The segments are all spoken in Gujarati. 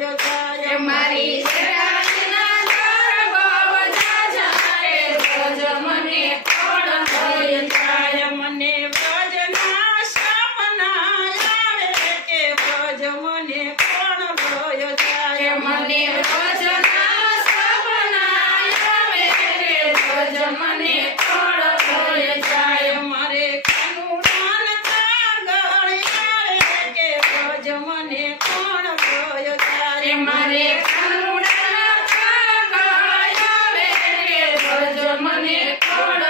લોય જાય મારી શેરાણીના ઘર બહુ જાજા રે વ્રજ મને કોણ લઈ જાય મને વ્રજના સપના આવે કે વ્રજ મને કોણ લોય જાય મને વ્રજના સપના આવે રે વ્રજ મને કોણ લઈ જાય મારે કાનુડાન કાગળ આવે કે વ્રજ મને કોણ લોય જાય મારે કાનુડાના કાગળ આવે રે વ્રજ મને કોણ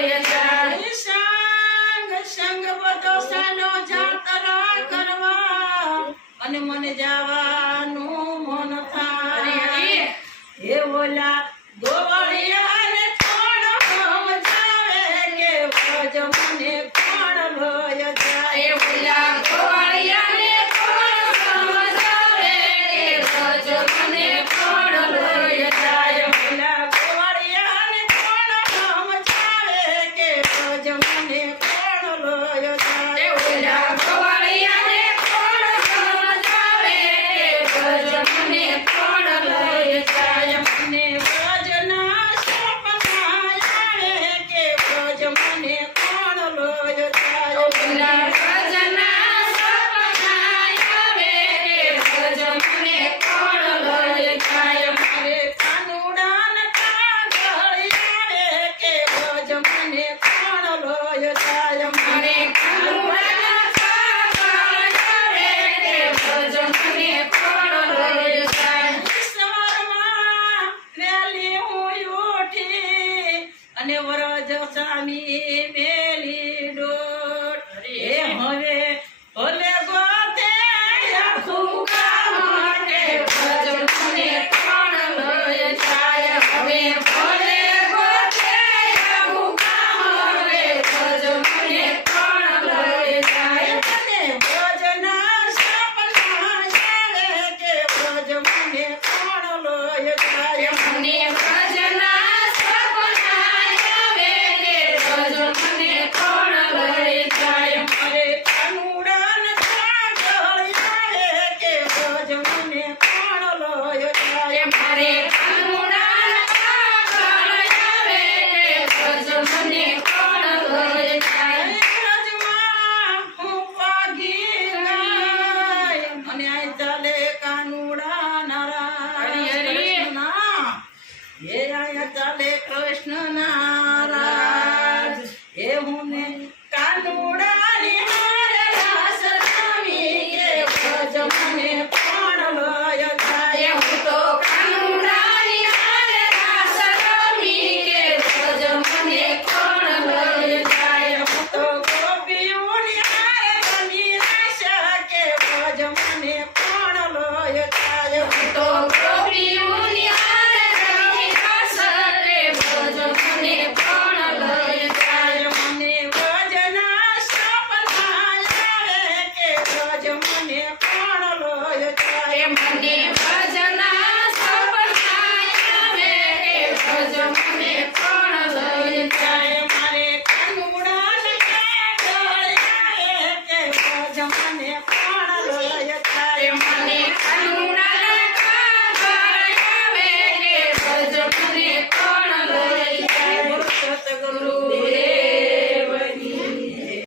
લઈ જાય સંગ સંગ બધો સાનો જાતરા કરવા અને મને જવાનું મન થાય હે ઓલા ગોવળિયાને કોણ સમજાવે કે વ્રજ મને કોણ લોય જાય ઓલા ગોવાળિયાને કોણ સમજાવે કે વ્રજ મને કોણ લઈ જાય ઓલા ગોવળિયાને કોણ સમજાવે કે વ્રજ મને કોણ લોય જાય ઓલા ગોવાળિયાને કોણ સમજાવે કે વ્રજ મને કોણ લઈ જાય મને વ્રજના સપના આવે કે વ્રજ મને કોણ લોય જાય ઓલા વ્રજના સપના આવે કે વ્રજ મને કોણ લઈ જાય મારે કાનુડાન કાગળ આવે કે વ્રજ મને કોણ લોય જાય મારે કાનુડાના કાગળ આવે કે વ્રજ મને કોણ લઈ જાય સવારમાં વહેલી હું ઉઠી અને વ્રજ સામી મેલી ડોટ રે હવે ભલે ગોતે આખું કામ કે વ્રજ મને કોણ લઈ જાય હવે ભલે ગોતે આવું કામ રે વ્રજ મને કોણ લઈ જાય મને વ્રજના સપના આવે કે વ્રજ મને કોણ લોય જાય મને વ્રજના સપના આવે કે વ્રજ મને કોણ લઈ જાય મારે કાનુડાન કાગળ આવે કે વ્રજ મને કોણ લોય જાય મારે કાનુડાના કાગળ આવે કે વ્રજ મને કોણ લઈ જાય વ્રજમાં હું પાગી ગઈ અને આ ચાલે કાનુડા હરી હરી. નારાજ એ આયા ચાલે કૃષ્ણ નારાજ એ હું ને કાનુડાની હારે રાસ રમી કે વ્રજ મને કોણ લોય જાય હું તો કાનુડાની હારે રાસ રમી કે વ્રજ મને કોણ લઈ જાય હું તો ગોપીઓની હારે રમી રાસ કે વ્રજ મને કોણ લોય જાય હું તો ગોપીઓની હારે રમી રાસ રે વ્રજ મને કોણ લઈ જાય મને વ્રજના સપના આવે કે વ્રજ મને કોણ લોય જાય મને વ્રજના સપના આવે કે વ્રજ મને કોણ લઈ જાય મારે કાનુડાન કાગળ આવે કે વ્રજ મને